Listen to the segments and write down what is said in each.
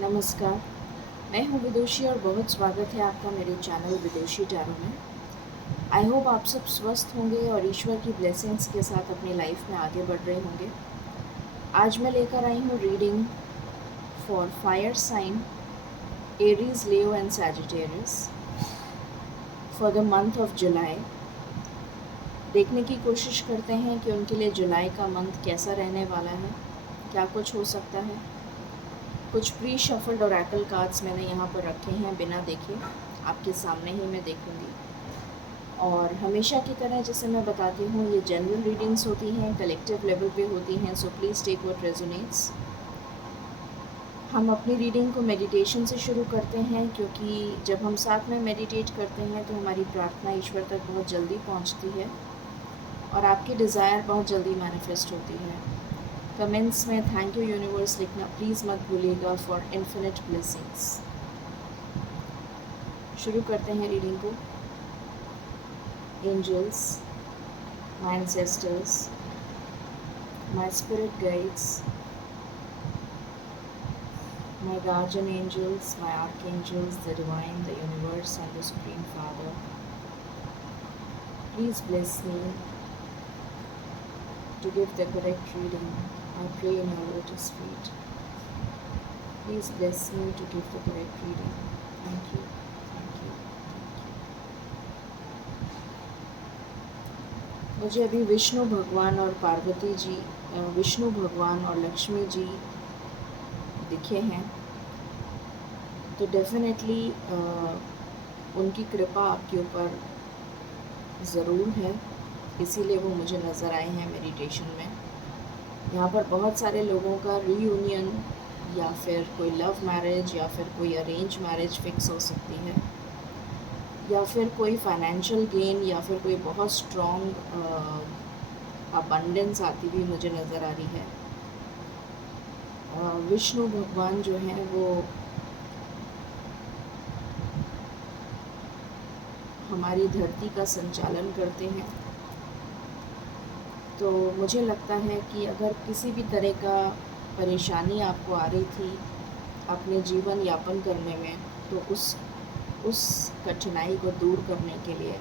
नमस्कार, मैं हूँ विदुषी और बहुत स्वागत है आपका मेरे चैनल विदुषी टैरो में। आई होप आप सब स्वस्थ होंगे और ईश्वर की ब्लेसिंग्स के साथ अपनी लाइफ में आगे बढ़ रहे होंगे। आज मैं लेकर आई हूँ reading for fire sign Aries, Leo and Sagittarius for the month of July. देखने की कोशिश करते हैं कि उनके लिए जुलाई का मंथ कैसा रहने वाला है, क्या कुछ हो सकता है। कुछ प्री शफल्ड ओरेकल कार्ड्स मैंने यहाँ पर रखे हैं बिना देखे, आपके सामने ही मैं देखूँगी। और हमेशा की तरह जैसे मैं बताती हूँ, ये जनरल रीडिंग्स होती हैं, कलेक्टिव लेवल पे होती हैं, so please take what resonates. हम अपनी रीडिंग को मेडिटेशन से शुरू करते हैं, क्योंकि जब हम साथ में मेडिटेट करते हैं तो हमारी प्रार्थना ईश्वर तक बहुत जल्दी पहुँचती है और आपकी डिज़ायर बहुत जल्दी मैनिफेस्ट होती है। कमेंट्स में थैंक यू यूनिवर्स लिखना प्लीज़ मत भूलिएगा फॉर इन्फिनिट ब्लेसिंग्स। शुरू करते हैं रीडिंग को। Angels, my ancestors, my spirit guides, my guardian angels, my archangels, the divine, the universe, and the Supreme Father, please bless me to give the correct reading. I pray in your lotus feet. Please bless me to give the correct reading. Thank you. Thank you. मुझे अभी विष्णु भगवान और पार्वती जी, विष्णु भगवान और लक्ष्मी जी दिखे हैं, तो definitely उनकी कृपा आपके ऊपर ज़रूर है, इसीलिए वो मुझे नज़र आए हैं मेडिटेशन में। यहाँ पर बहुत सारे लोगों का रीयूनियन या फिर कोई लव मैरिज या फिर कोई अरेंज मैरिज फिक्स हो सकती है, या फिर कोई फाइनेंशियल गेन या फिर कोई बहुत स्ट्रॉन्ग अबंडेंस आती हुई मुझे नज़र आ रही है। विष्णु भगवान जो हैं वो हमारी धरती का संचालन करते हैं, तो मुझे लगता है कि अगर किसी भी तरह का परेशानी आपको आ रही थी अपने जीवन यापन करने में, तो उस कठिनाई को दूर करने के लिए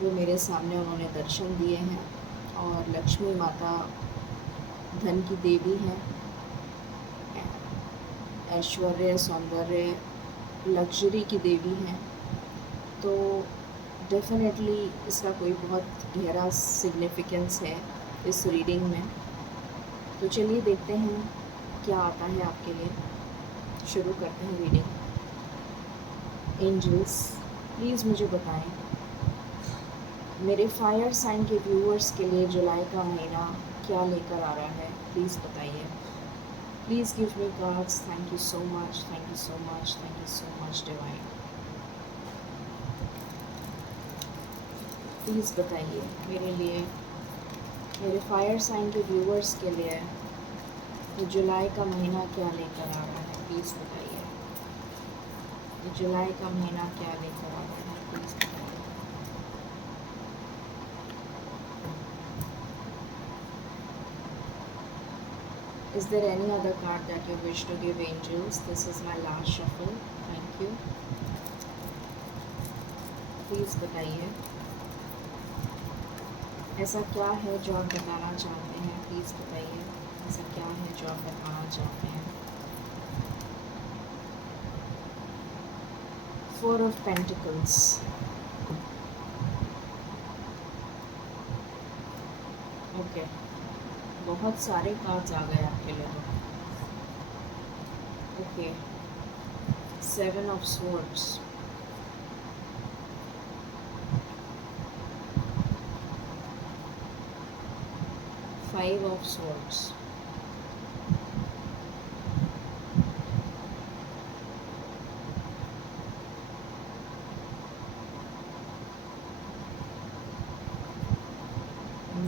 वो मेरे सामने उन्होंने दर्शन दिए हैं। और लक्ष्मी माता धन की देवी हैं, ऐश्वर्य, सौंदर्य, लग्जरी की देवी हैं, तो डेफिनेटली इसका कोई बहुत गहरा सिग्निफिकेंस है इस रीडिंग में। तो चलिए देखते हैं क्या आता है आपके लिए। शुरू करते हैं रीडिंग। एंजल्स, प्लीज़ मुझे बताएं मेरे फायर साइन के व्यूअर्स के लिए जुलाई का महीना क्या लेकर आ रहा है, प्लीज़ बताइए। Please give me cards. Thank you so much, thank you so much, thank you so much divine. Please बताइए मेरे लिए, मेरे फायर साइन के व्यूअर्स के लिए ये जुलाई का महीना क्या लेकर आ रहा है, प्लीज़ बताइए। ये जुलाई का महीना क्या लेकर आ रहा है, प्लीज़ बताइए। Is there any other card that you wish to give angels? This is my last shuffle. Thank you. Please बताइए ऐसा क्या है जो आप बताना चाहते हैं, प्लीज़ बताइए ऐसा क्या है जो आप बताना चाहते हैं। फोर ऑफ पेंटिकल्स, ओके, बहुत सारे कार्ड्स आ गए आपके लिए तो। Okay, seven of swords, five of swords,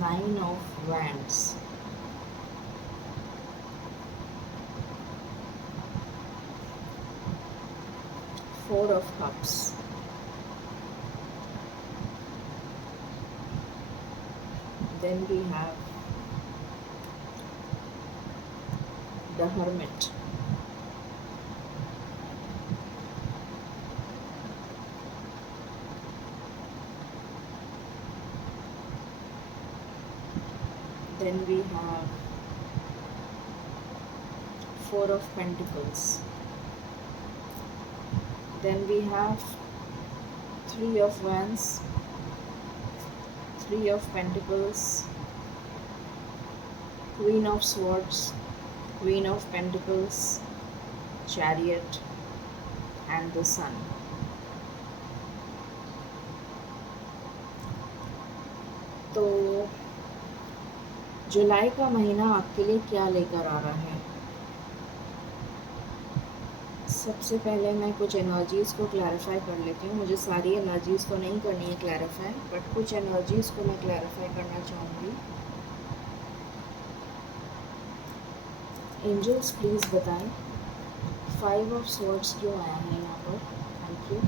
nine of wands, four of cups, then we have the Hermit. Then we have Four of Pentacles. Then we have Three of Wands, Three of Pentacles, Queen of Swords, Queen of Pentacles, Chariot, and the Sun. तो जुलाई का महीना आपके लिए क्या लेकर आ रहा है? सबसे पहले मैं कुछ एनर्जीज़ को क्लैरिफाई कर लेती हूँ. मुझे सारी एनर्जीज़ तो नहीं करनी है क्लैरिफाई, बट कुछ एनर्जीज़ को मैं क्लैरिफाई करना चाहूँगी. एंजल्स प्लीज़ बताएं 5 ऑफ स्वॉर्ड्स क्यों आया है यहाँ पर. Thank you.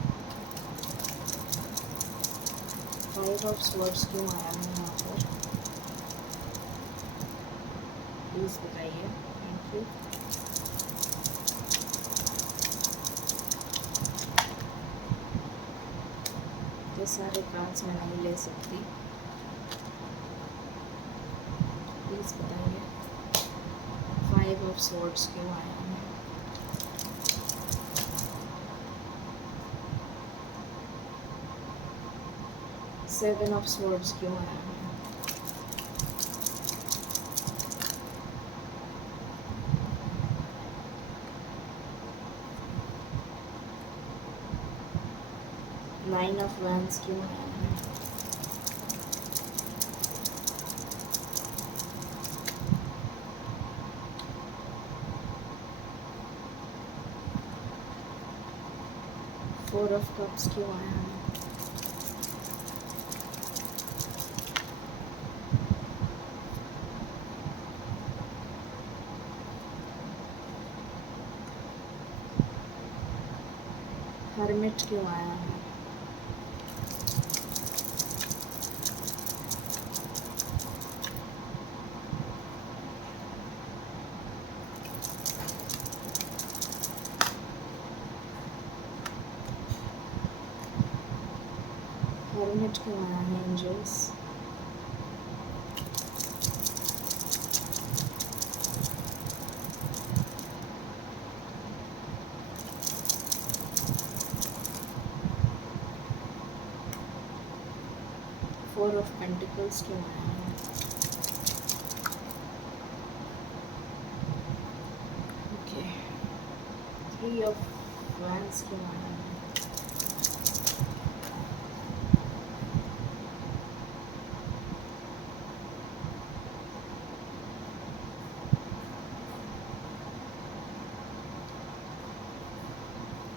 5 ऑफ स्वॉर्ड्स क्यों आया है यहाँ पर, प्लीज़ बताइए. Thank you. ये सारे कार्ड्स मैं नहीं ले सकती, प्लीज़ बताइए 5 ऑफ स्वॉर्ड्स क्यों आया है. सेवन ऑफ स्वॉर्ड्स क्यों आया है. नाइन ऑफ वैंड्स क्यों आया है. फोर ऑफ कप्स क्यों आया है. हर्मिट क्यों आया है. हर्मिट क्यों आया है एंजल्स. फोर ऑफ पेंटिकल्स क्यों आया है. ओके. थ्री ऑफ वैंड्स क्यों आया है.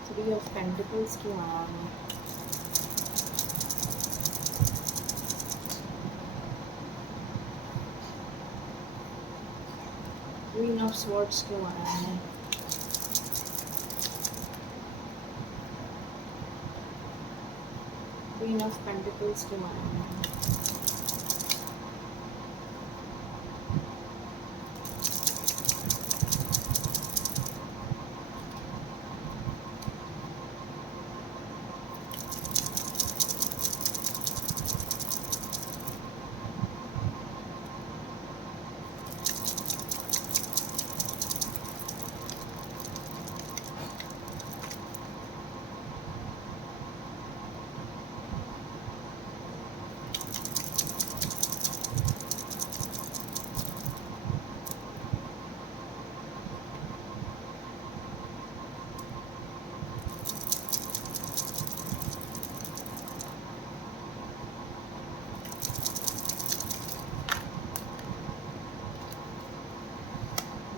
थ्री ऑफ पेंटिकल्स क्यों आया है. क्वीन ऑफ स्वॉर्ड्स क्यों आया है. क्वीन ऑफ पेंटिकल्स क्यों आया है.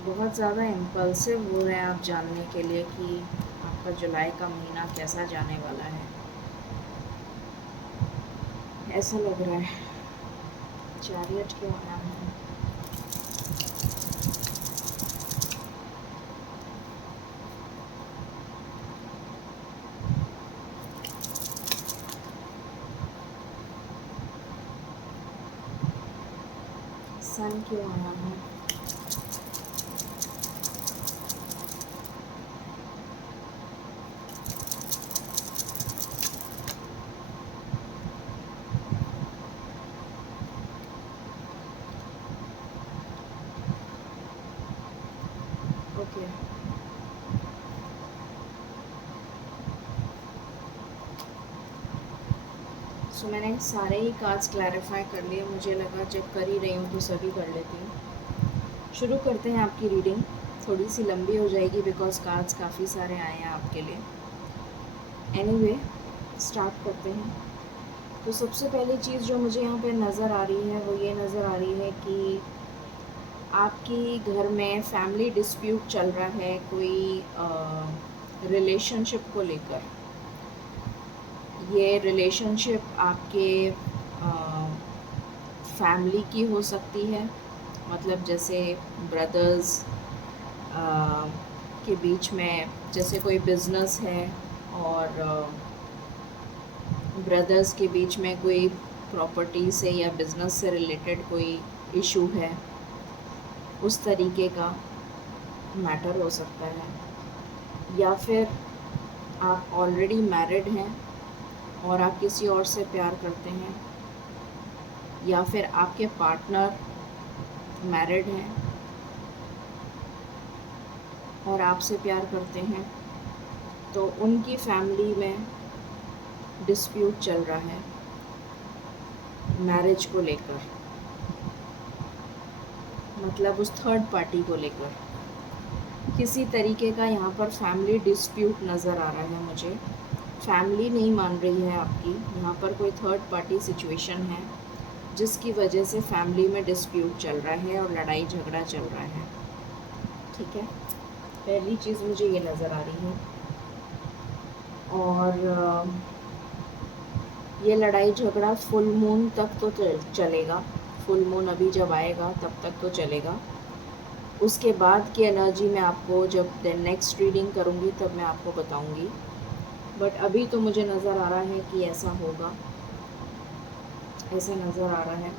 बहुत ज़्यादा इम्पल्सिव हो रहे हैं आप जानने के लिए कि आपका जुलाई का महीना कैसा जाने वाला है, ऐसा लग रहा है. चैरियट क्यों आया है. सन क्यों आया है. ओके। सो मैंने सारे ही कार्ड्स क्लैरिफाई कर लिए, मुझे लगा जब कर ही रही हूँ तो सभी कर लेती हूँ। शुरू करते हैं आपकी रीडिंग। थोड़ी सी लंबी हो जाएगी बिकॉज कार्ड्स काफ़ी सारे आए हैं आपके लिए। एनीवे, स्टार्ट करते हैं। तो सबसे पहली चीज़ जो मुझे यहाँ पे नज़र आ रही है वो ये नज़र आ रही है कि आपकी घर में फैमिली डिस्प्यूट चल रहा है कोई रिलेशनशिप को लेकर। ये रिलेशनशिप आपके फैमिली की हो सकती है, मतलब जैसे ब्रदर्स के बीच में, जैसे कोई बिज़नेस है और ब्रदर्स के बीच में कोई प्रॉपर्टी से या बिज़नेस से रिलेटेड कोई इशू है, उस तरीके का मैटर हो सकता है। या फिर आप ऑलरेडी मैरिड हैं और आप किसी और से प्यार करते हैं, या फिर आपके पार्टनर मैरिड हैं और आपसे प्यार करते हैं, तो उनकी फैमिली में डिस्प्यूट चल रहा है मैरिज को लेकर, मतलब उस थर्ड पार्टी को लेकर किसी तरीके का यहाँ पर फैमिली डिस्प्यूट नज़र आ रहा है मुझे। फैमिली नहीं मान रही है आपकी, यहाँ पर कोई थर्ड पार्टी सिचुएशन है जिसकी वजह से फैमिली में डिस्प्यूट चल रहा है और लड़ाई झगड़ा चल रहा है। ठीक है, पहली चीज़ मुझे ये नज़र आ रही है। और ये लड़ाई झगड़ा फुल मून तक तो चलेगा। फुल मून अभी जब आएगा तब तक तो चलेगा। उसके बाद की एनर्जी मैं आपको जब नेक्स्ट रीडिंग करूँगी तब मैं आपको बताऊँगी, बट अभी तो मुझे नज़र आ रहा है कि ऐसा होगा, ऐसा नज़र आ रहा है।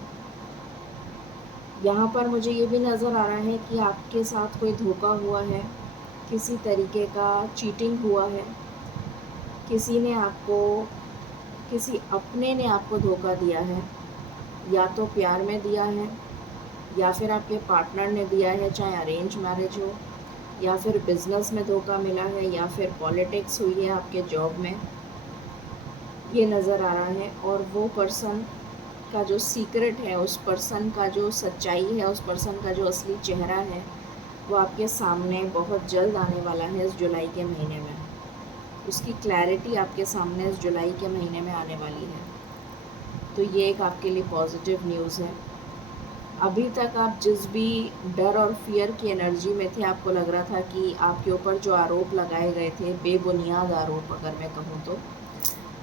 यहाँ पर मुझे ये भी नज़र आ रहा है कि आपके साथ कोई धोखा हुआ है, किसी तरीके का चीटिंग हुआ है, किसी ने आपको, किसी अपने ने आपको धोखा दिया है, या तो प्यार में दिया है या फिर आपके पार्टनर ने दिया है, चाहे अरेंज मैरिज हो, या फिर बिज़नेस में धोखा मिला है, या फिर पॉलिटिक्स हुई है आपके जॉब में, ये नज़र आ रहा है। और वो पर्सन का जो सीक्रेट है, उस पर्सन का जो सच्चाई है, उस पर्सन का जो असली चेहरा है, वो आपके सामने बहुत जल्द आने वाला है इस जुलाई के महीने में। उसकी क्लैरिटी आपके सामने इस जुलाई के महीने में आने वाली है। तो ये एक आपके लिए पॉजिटिव न्यूज़ है। अभी तक आप जिस भी डर और फियर की एनर्जी में थे, आपको लग रहा था कि आपके ऊपर जो आरोप लगाए गए थे, बेबुनियाद आरोप अगर मैं कहूँ तो,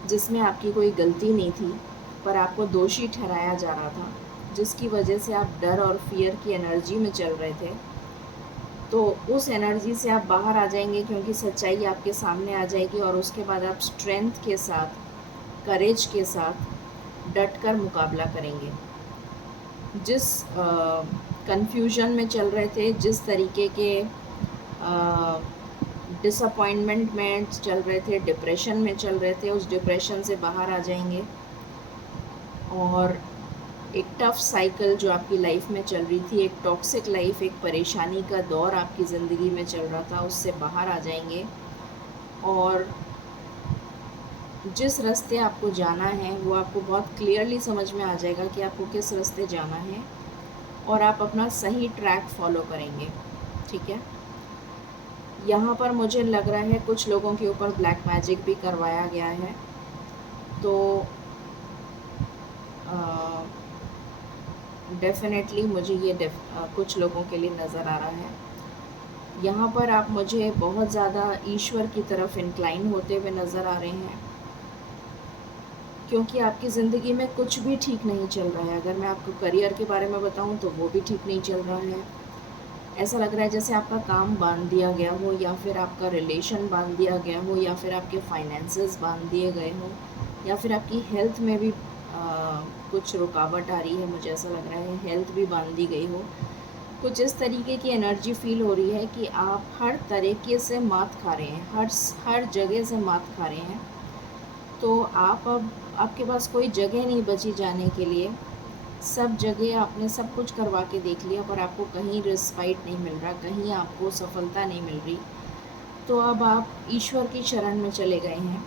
जिसमें आपकी कोई गलती नहीं थी पर आपको दोषी ठहराया जा रहा था, जिसकी वजह से आप डर और फियर की एनर्जी में चल रहे थे, तो उस एनर्जी से आप बाहर आ जाएंगे, क्योंकि सच्चाई आपके सामने आ जाएगी। और उसके बाद आप स्ट्रेंथ के साथ, करेज के साथ डट कर मुकाबला करेंगे। जिस कंफ्यूजन में चल रहे थे, जिस तरीके के डिसअपॉइंटमेंट में चल रहे थे, डिप्रेशन में चल रहे थे, उस डिप्रेशन से बाहर आ जाएंगे। और एक टफ़ साइकिल जो आपकी लाइफ में चल रही थी, एक टॉक्सिक लाइफ, एक परेशानी का दौर आपकी ज़िंदगी में चल रहा था, उससे बाहर आ जाएंगे। और जिस रास्ते आपको जाना है वो आपको बहुत क्लियरली समझ में आ जाएगा कि आपको किस रास्ते जाना है, और आप अपना सही ट्रैक फॉलो करेंगे। ठीक है, यहाँ पर मुझे लग रहा है कुछ लोगों के ऊपर ब्लैक मैजिक भी करवाया गया है, तो डेफ़िनेटली मुझे ये कुछ लोगों के लिए नज़र आ रहा है। यहाँ पर आप मुझे बहुत ज़्यादा ईश्वर की तरफ इंक्लाइन होते हुए नज़र आ रहे हैं, क्योंकि आपकी ज़िंदगी में कुछ भी ठीक नहीं चल रहा है। अगर मैं आपको करियर के बारे में बताऊँ तो वो भी ठीक नहीं चल रहा है। ऐसा लग रहा है जैसे आपका काम बांध दिया गया हो, या फिर आपका रिलेशन बांध दिया गया हो, या फिर आपके फाइनेंसेस बांध दिए गए हों, या फिर आपकी हेल्थ में भी कुछ रुकावट आ रही है। मुझे ऐसा लग रहा है हेल्थ भी बांध दी गई हो। कुछ इस तरीके की एनर्जी फील हो रही है कि आप हर तरीके से मात खा रहे हैं, हर जगह से मात खा रहे हैं। तो आप अब, आपके पास कोई जगह नहीं बची जाने के लिए। सब जगह आपने सब कुछ करवा के देख लिया, पर आपको कहीं रिस्पाइट नहीं मिल रहा, कहीं आपको सफलता नहीं मिल रही। तो अब आप ईश्वर की शरण में चले गए हैं,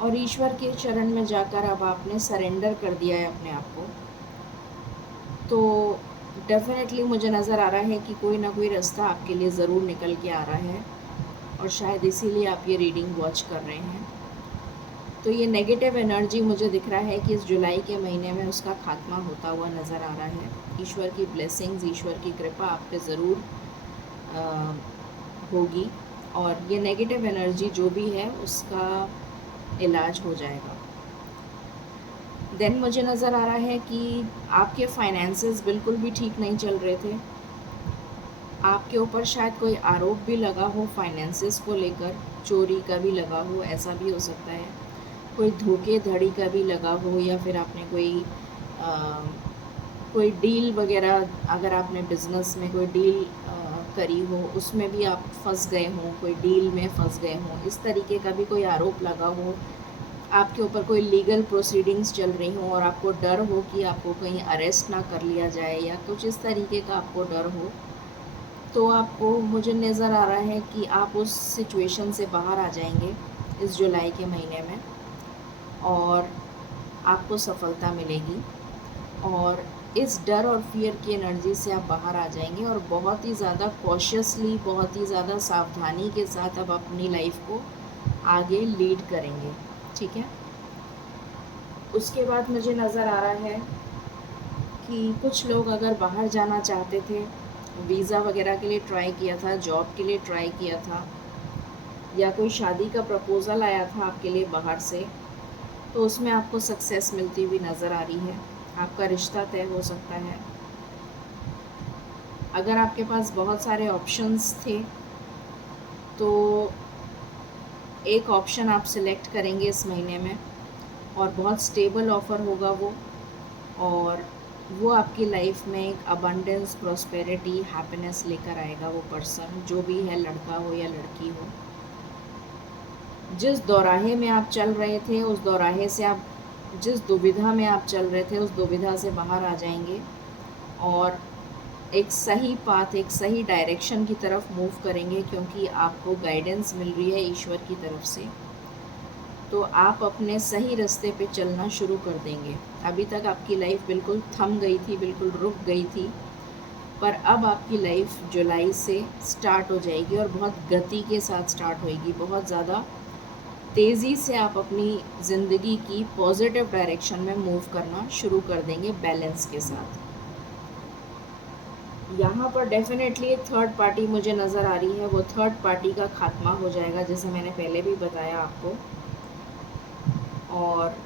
और ईश्वर के शरण में जाकर अब आपने सरेंडर कर दिया है अपने आप को। तो डेफ़िनेटली मुझे नज़र आ रहा है कि कोई ना कोई रास्ता आपके लिए ज़रूर निकल के आ रहा है, और शायद इसीलिए आप ये रीडिंग वॉच कर रहे हैं। तो ये नेगेटिव एनर्जी मुझे दिख रहा है कि इस जुलाई के महीने में उसका खात्मा होता हुआ नज़र आ रहा है। ईश्वर की ब्लेसिंग्स, ईश्वर की कृपा आप पे ज़रूर होगी, और ये नेगेटिव एनर्जी जो भी है उसका इलाज हो जाएगा। देन मुझे नज़र आ रहा है कि आपके फाइनेंसेस बिल्कुल भी ठीक नहीं चल रहे थे। आपके ऊपर शायद कोई आरोप भी लगा हो फाइनेंसेस को लेकर, चोरी का भी लगा हो, ऐसा भी हो सकता है। कोई धोखेधड़ी का भी लगा हो, या फिर आपने कोई डील वगैरह, अगर आपने बिज़नेस में कोई डील करी हो उसमें भी आप फंस गए हों, कोई डील में फंस गए हों, इस तरीके का भी कोई आरोप लगा हो। आपके ऊपर कोई लीगल प्रोसीडिंग्स चल रही हों और आपको डर हो कि आपको कहीं अरेस्ट ना कर लिया जाए, या कुछ इस तरीके का आपको डर हो, तो आपको, मुझे नज़र आ रहा है कि आप उस सिचुएशन से बाहर आ जाएंगे इस जुलाई के महीने में, और आपको सफलता मिलेगी, और इस डर और फियर की एनर्जी से आप बाहर आ जाएंगे, और बहुत ही ज़्यादा कॉशियसली, बहुत ही ज़्यादा सावधानी के साथ आप अपनी लाइफ को आगे लीड करेंगे। ठीक है। उसके बाद मुझे नज़र आ रहा है कि कुछ लोग अगर बाहर जाना चाहते थे, वीज़ा वगैरह के लिए ट्राई किया था, जॉब के लिए ट्राई किया था, या कोई शादी का प्रपोज़ल आया था आपके लिए बाहर से, तो उसमें आपको सक्सेस मिलती हुई नज़र आ रही है। आपका रिश्ता तय हो सकता है। अगर आपके पास बहुत सारे ऑप्शंस थे, तो एक ऑप्शन आप सिलेक्ट करेंगे इस महीने में, और बहुत स्टेबल ऑफ़र होगा वो, और वो आपकी लाइफ में एक अबंडेंस, प्रॉस्पेरिटी, हैप्पीनेस लेकर आएगा। वो पर्सन जो भी है, लड़का हो या लड़की हो, जिस दौराहे में आप चल रहे थे, उस दौराहे से आप, जिस दुविधा में आप चल रहे थे, उस दुविधा से बाहर आ जाएंगे, और एक सही पाथ, एक सही डायरेक्शन की तरफ मूव करेंगे, क्योंकि आपको गाइडेंस मिल रही है ईश्वर की तरफ से। तो आप अपने सही रास्ते पे चलना शुरू कर देंगे। अभी तक आपकी लाइफ बिल्कुल थम गई थी, बिल्कुल रुक गई थी, पर अब आपकी लाइफ जुलाई से स्टार्ट हो जाएगी, और बहुत गति के साथ स्टार्ट होएगी। बहुत ज़्यादा तेज़ी से आप अपनी ज़िंदगी की पॉजिटिव डायरेक्शन में मूव करना शुरू कर देंगे, बैलेंस के साथ। यहाँ पर डेफिनेटली एक थर्ड पार्टी मुझे नज़र आ रही है। वो थर्ड पार्टी का खात्मा हो जाएगा, जैसे मैंने पहले भी बताया आपको। और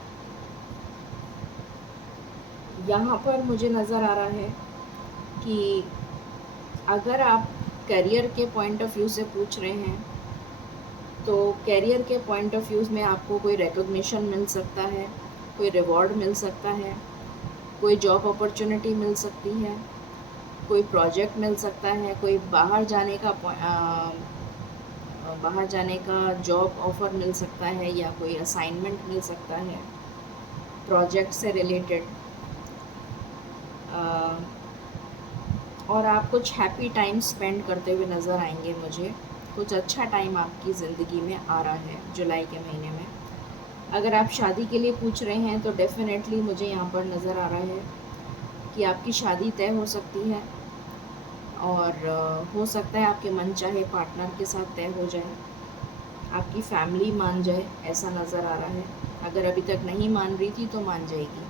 यहाँ पर मुझे नज़र आ रहा है कि अगर आप करियर के पॉइंट ऑफ व्यू से पूछ रहे हैं, तो करियर के पॉइंट ऑफ व्यूज़ में आपको कोई रिकॉग्निशन मिल सकता है, कोई रिवॉर्ड मिल सकता है, कोई जॉब अपॉर्चुनिटी मिल सकती है, कोई प्रोजेक्ट मिल सकता है, कोई बाहर जाने का जॉब ऑफ़र मिल सकता है, या कोई असाइनमेंट मिल सकता है प्रोजेक्ट से रिलेटेड, और आप कुछ हैप्पी टाइम स्पेंड करते हुए नज़र आएंगे मुझे। कुछ अच्छा टाइम आपकी ज़िंदगी में आ रहा है जुलाई के महीने में। अगर आप शादी के लिए पूछ रहे हैं, तो डेफ़िनेटली मुझे यहाँ पर नज़र आ रहा है कि आपकी शादी तय हो सकती है, और हो सकता है आपके मनचाहे पार्टनर के साथ तय हो जाए, आपकी फैमिली मान जाए, ऐसा नज़र आ रहा है। अगर अभी तक नहीं मान रही थी तो मान जाएगी।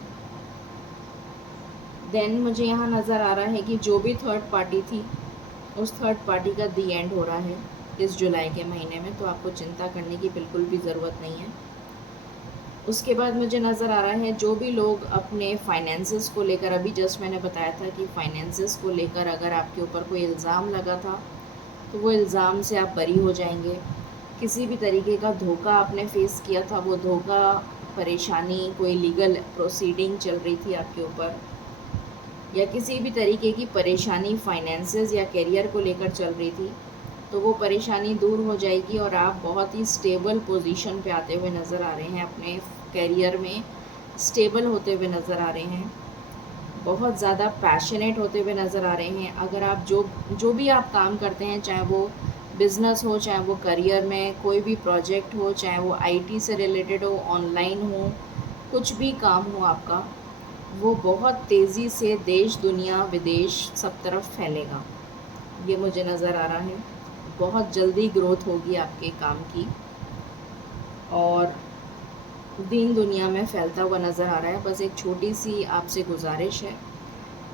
देन मुझे यहाँ नज़र आ रहा है कि जो भी थर्ड पार्टी थी, उस थर्ड पार्टी का दी एंड हो रहा है इस जुलाई के महीने में, तो आपको चिंता करने की बिल्कुल भी ज़रूरत नहीं है। उसके बाद मुझे नज़र आ रहा है, जो भी लोग अपने फाइनेंसेस को लेकर, अभी जस्ट मैंने बताया था कि फाइनेंसेस को लेकर अगर आपके ऊपर कोई इल्ज़ाम लगा था, तो वो इल्ज़ाम से आप बरी हो जाएंगे। किसी भी तरीके का धोखा आपने फेस किया था, वो धोखा, परेशानी, कोई लीगल प्रोसीडिंग चल रही थी आपके ऊपर, या किसी भी तरीके की परेशानी फाइनेंसेस या करियर को लेकर चल रही थी, तो वो परेशानी दूर हो जाएगी, और आप बहुत ही स्टेबल पोजीशन पे आते हुए नज़र आ रहे हैं, अपने करियर में स्टेबल होते हुए नज़र आ रहे हैं। बहुत ज़्यादा पैशनेट होते हुए नज़र आ रहे हैं। अगर आप जो जो भी आप काम करते हैं, चाहे वो बिज़नेस हो, चाहे वो करियर में कोई भी प्रोजेक्ट हो, चाहे वो आईटी से रिलेटेड हो, ऑनलाइन हो, कुछ भी काम हो आपका, वो बहुत तेज़ी से देश, दुनिया, विदेश सब तरफ फैलेगा। ये मुझे नज़र आ रहा है। बहुत जल्दी ग्रोथ होगी आपके काम की और दीन दुनिया में फैलता हुआ नज़र आ रहा है। बस एक छोटी सी आपसे गुजारिश है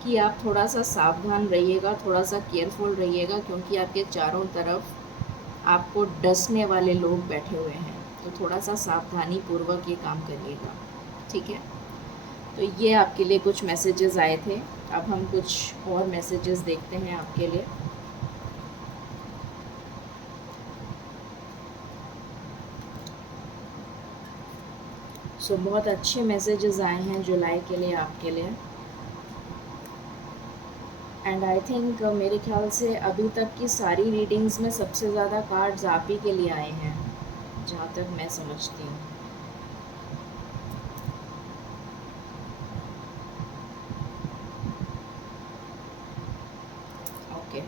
कि आप थोड़ा सा सावधान रहिएगा, थोड़ा सा केयरफुल रहिएगा, क्योंकि आपके चारों तरफ आपको डसने वाले लोग बैठे हुए हैं। तो थोड़ा सा सावधानी पूर्वक ये काम करिएगा, ठीक है। तो ये आपके लिए कुछ मैसेजेस आए थे। अब हम कुछ और मैसेजेस देखते हैं आपके लिए। बहुत अच्छे मैसेजेस आए हैं जुलाई के लिए आपके लिए। एंड आई थिंक मेरे ख्याल से अभी तक की सारी रीडिंग्स में सबसे ज़्यादा कार्ड्स आप ही के लिए आए हैं, जहाँ तक मैं समझती हूँ। ओके,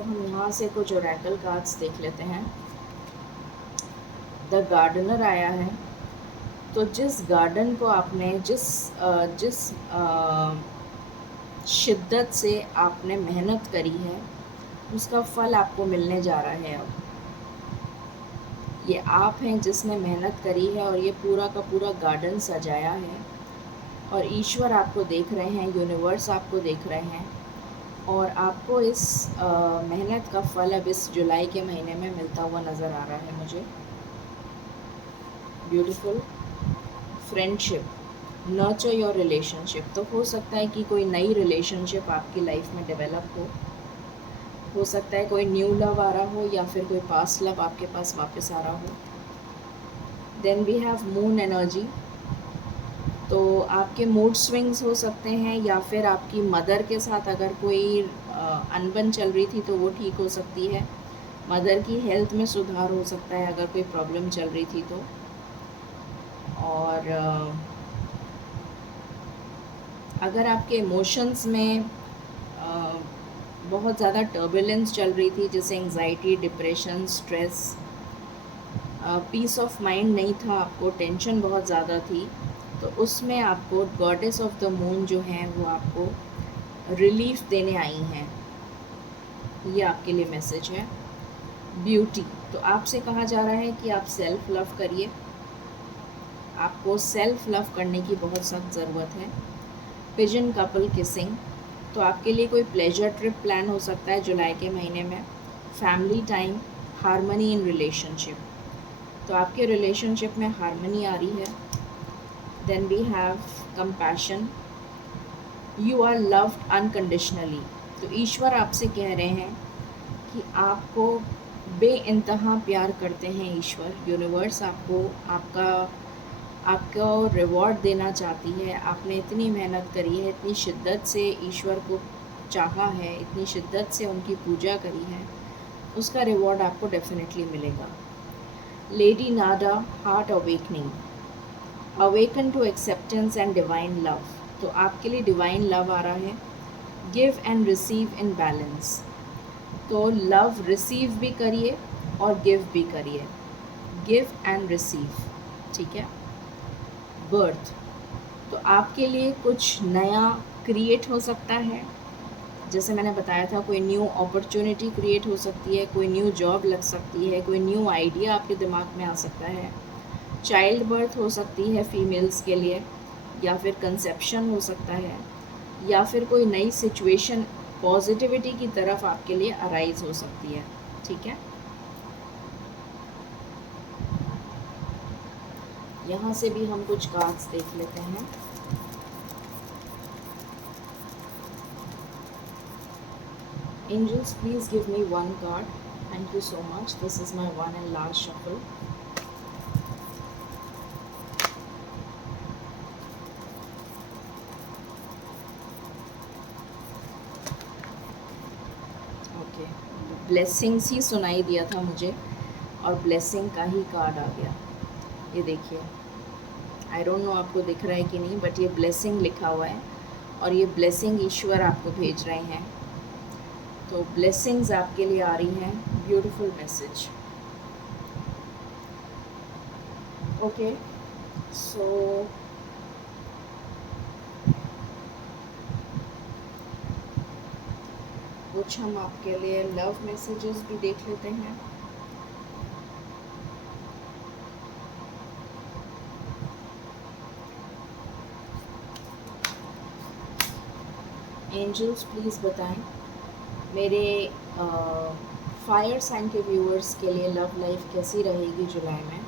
हम यहाँ से कुछ ओरेकल कार्ड्स देख लेते हैं। द गार्डनर आया है। तो जिस गार्डन को आपने जिस शिद्दत से आपने मेहनत करी है, उसका फल आपको मिलने जा रहा है। अब ये आप हैं जिसने मेहनत करी है और ये पूरा का पूरा गार्डन सजाया है, और ईश्वर आपको देख रहे हैं, यूनिवर्स आपको देख रहे हैं, और आपको इस मेहनत का फल अब इस जुलाई के महीने में मिलता हुआ नज़र आ रहा है मुझे। Beautiful friendship, nurture your relationship. तो हो सकता है कि कोई नई रिलेशनशिप आपकी लाइफ में डेवलप हो सकता है कोई न्यू लव आ रहा हो, या फिर कोई पास्ट लव आपके पास वापस आ रहा हो। Then we have moon energy. तो आपके मूड स्विंग्स हो सकते हैं, या फिर आपकी मदर के साथ अगर कोई अनबन चल रही थी तो वो ठीक हो सकती है। मदर की हेल्थ में सुधार हो सकता है अगर कोई प्रॉब्लम चल रही थी तो। और अगर आपके इमोशंस में बहुत ज़्यादा टर्बुलेंस चल रही थी, जैसे anxiety, depression, stress, peace of mind नहीं था, आपको टेंशन बहुत ज़्यादा थी, तो उसमें आपको गॉडेस ऑफ द मून जो हैं वो आपको रिलीफ देने आई हैं। ये आपके लिए मैसेज है। ब्यूटी, तो आपसे कहा जा रहा है कि आप सेल्फ लव करिए। आपको सेल्फ लव करने की बहुत सख्त ज़रूरत है। पिजन कपल किसिंग, तो आपके लिए कोई प्लेजर ट्रिप प्लान हो सकता है जुलाई के महीने में। Family time, harmony in relationship, तो आपके रिलेशनशिप में हार्मनी आ रही है। Then we have compassion, you are loved unconditionally. तो ईश्वर आपसे कह रहे हैं कि आपको बेइंतहा प्यार करते हैं ईश्वर। यूनिवर्स आपको रिवॉर्ड देना चाहती है। आपने इतनी मेहनत करी है, इतनी शिद्दत से ईश्वर को चाहा है, इतनी शिद्दत से उनकी पूजा करी है, उसका रिवॉर्ड आपको डेफिनेटली मिलेगा। Lady Nada, heart awakening, awaken to acceptance and divine love, तो आपके लिए डिवाइन लव आ रहा है। Give and receive in balance, तो लव रिसीव भी करिए और गिव भी करिए। गिव एंड रिसीव, ठीक है। बर्थ, तो आपके लिए कुछ नया क्रिएट हो सकता है। जैसे मैंने बताया था, कोई न्यू अपॉर्चुनिटी क्रिएट हो सकती है, कोई न्यू जॉब लग सकती है, कोई न्यू आइडिया आपके दिमाग में आ सकता है। चाइल्ड बर्थ हो सकती है फीमेल्स के लिए, या फिर कंसेप्शन हो सकता है, या फिर कोई नई सिचुएशन पॉजिटिविटी की तरफ आपके लिए अराइज हो सकती है, ठीक है। यहाँ से भी हम कुछ कार्ड्स देख लेते हैं। Angels, please give me one card. Thank you so much. This is my one and last shuffle. Okay, blessings ही सुनाई दिया था मुझे। और ब्लेसिंग का ही कार्ड आ गया। ये देखिए, आई डोंट नो आपको दिख रहा है कि नहीं, बट ये ब्लेसिंग लिखा हुआ है और ये ब्लेसिंग ईश्वर आपको भेज रहे हैं। तो ब्लेसिंग्स आपके लिए आ रही हैं, ब्यूटीफुल मैसेज। ओके, सो कुछ हम आपके लिए लव मैसेजेस भी देख लेते हैं। एंजल्स प्लीज़ बताएं मेरे फायर साइन के व्यूअर्स के लिए लव लाइफ कैसी रहेगी जुलाई में।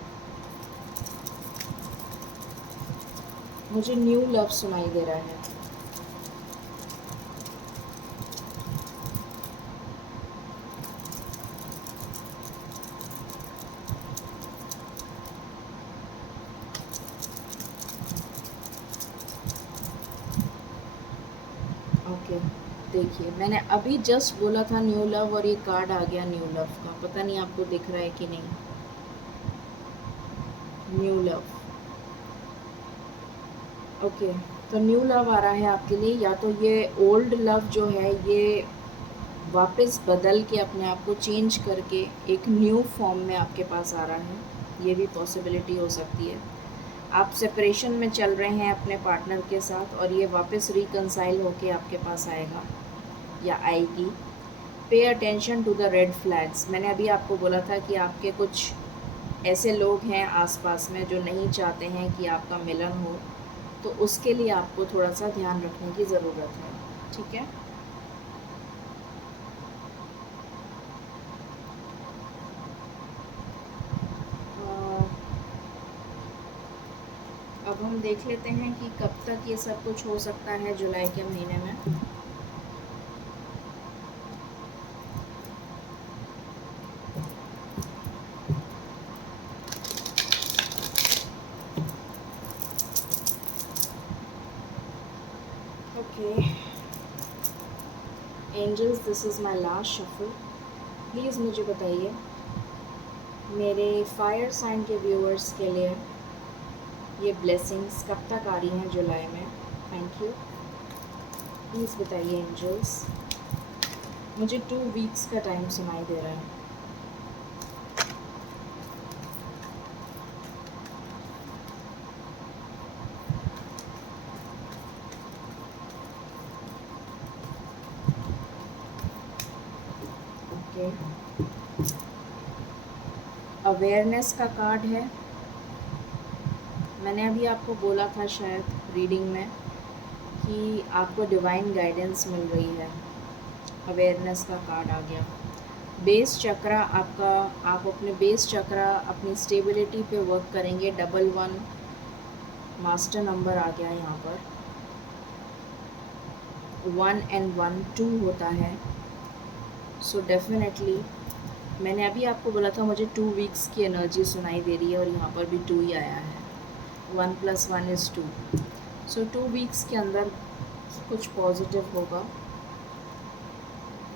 मुझे न्यू लव सुनाई दे रहा है। ओके, देखिए मैंने अभी जस्ट बोला था न्यू लव और ये कार्ड आ गया न्यू लव का। पता नहीं आपको दिख रहा है कि नहीं, न्यू लव। ओके, तो न्यू लव आ रहा है आपके लिए। या तो ये ओल्ड लव जो है ये वापस बदल के अपने आप को चेंज करके एक न्यू फॉर्म में आपके पास आ रहा है, ये भी पॉसिबिलिटी हो सकती है। आप सेपरेशन में चल रहे हैं अपने पार्टनर के साथ और ये वापस रिकंसाइल होके आपके पास आएगा या आएगी। Pay attention to the red flags. मैंने अभी आपको बोला था कि आपके कुछ ऐसे लोग हैं आसपास में जो नहीं चाहते हैं कि आपका मिलन हो, तो उसके लिए आपको थोड़ा सा ध्यान रखने की ज़रूरत है, ठीक है। अब हम देख लेते हैं कि कब तक ये सब कुछ हो सकता है जुलाई के महीने में। Okay angels, this is my last shuffle. Please मुझे बताइए मेरे फायर साइन के व्यूअर्स के लिए ये ब्लेसिंग्स कब तक आ रही हैं जुलाई में। थैंक यू, प्लीज़ बताइए एंजल्स। मुझे 2 वीक्स का टाइम सुनाई दे रहा है। ओके, अवेयरनेस का कार्ड है। मैंने अभी आपको बोला था शायद रीडिंग में कि आपको डिवाइन गाइडेंस मिल रही है। अवेयरनेस का कार्ड आ गया। बेस चक्रा आपका, आप अपने बेस चक्रा अपनी स्टेबिलिटी पे वर्क करेंगे। 11 मास्टर नंबर आ गया यहाँ पर। 1 and 1 2 होता है। सो डेफिनेटली मैंने अभी आपको बोला था मुझे 2 वीक्स की एनर्जी सुनाई दे रही है और यहाँ पर भी 2 ही आया है। 1 + 1 is 2। सो 2 वीक्स के अंदर कुछ पॉजिटिव होगा।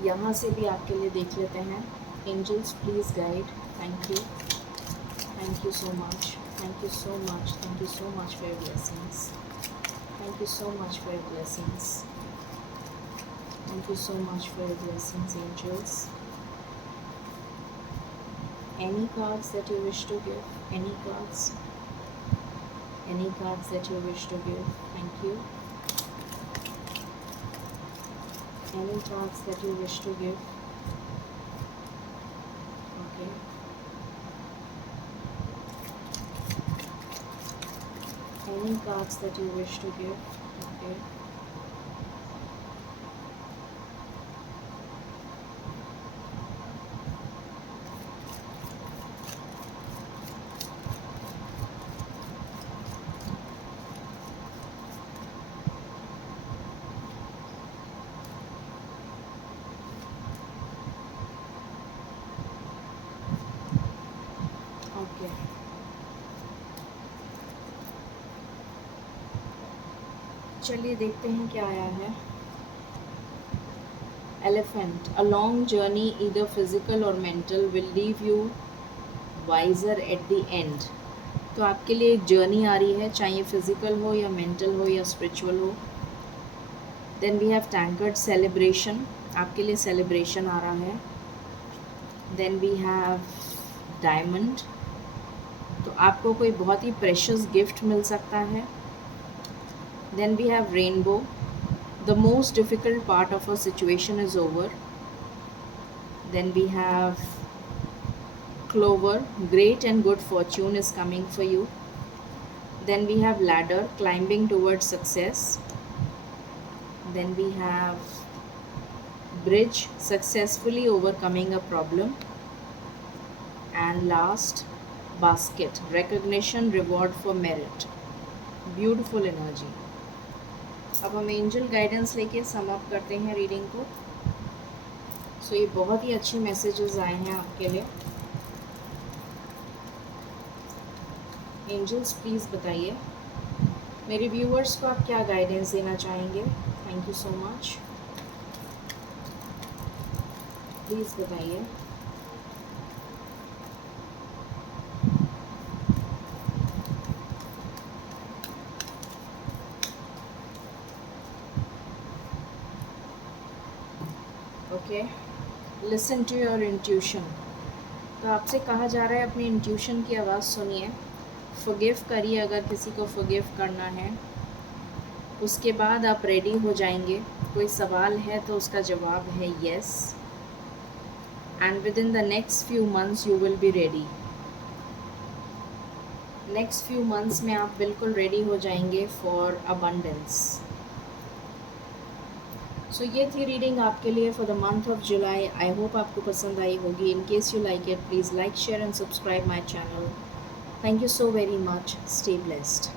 यहाँ से भी आपके लिए देख लेते हैं। Angels please guide. Thank you, thank you so much, thank you so much, thank you so much for your blessings, thank you so much for your blessings, thank you so much for your blessings angels. Any cards that you wish to give? Any cards? Any cards that you wish to give? Thank you. Any cards that you wish to give? Okay. Any cards that you wish to give? Okay. Okay. चलिए देखते हैं क्या आया है। Elephant. A long journey, either physical or mental, will leave you wiser at the end. तो आपके लिए एक जर्नी आ रही है, चाहे ये फिजिकल हो या मेंटल हो या स्पिरिचुअल हो। देन वी हैव टैंकर्ड सेलिब्रेशन, आपके लिए सेलिब्रेशन आ रहा है। देन वी हैव डायमंड, तो आपको कोई बहुत ही प्रेशियस गिफ्ट मिल सकता है। Then we have rainbow, the most difficult part of a situation is over. Then we have clover, great and good fortune is coming for you. Then we have ladder, climbing towards success. Then we have bridge, successfully overcoming a problem. And last, basket, recognition, reward for merit. Beautiful energy. अब हम angel guidance लेके sum up करते हैं reading को। सो ये बहुत ही अच्छे messages आए हैं आपके लिए। एंजल्स प्लीज़ बताइए मेरे व्यूअर्स को आप क्या गाइडेंस देना चाहेंगे। Thank you so much, please बताइए। Okay, listen to your intuition. तो आपसे कहा जा रहा है अपनी इंट्यूशन की आवाज़ सुनिए, फॉरगिव करिए अगर किसी को फॉरगिव करना है। उसके बाद आप रेडी हो जाएंगे। कोई सवाल है तो उसका जवाब है yes, and with in the next few months you will be ready. Next few months में आप बिल्कुल रेडी हो जाएंगे फॉर अबंडेंस। सो ये थी रीडिंग आपके लिए for the month of July. I hope आपको पसंद आई होगी। In case you like it, please like, share and subscribe my channel. Thank you so very much. Stay blessed.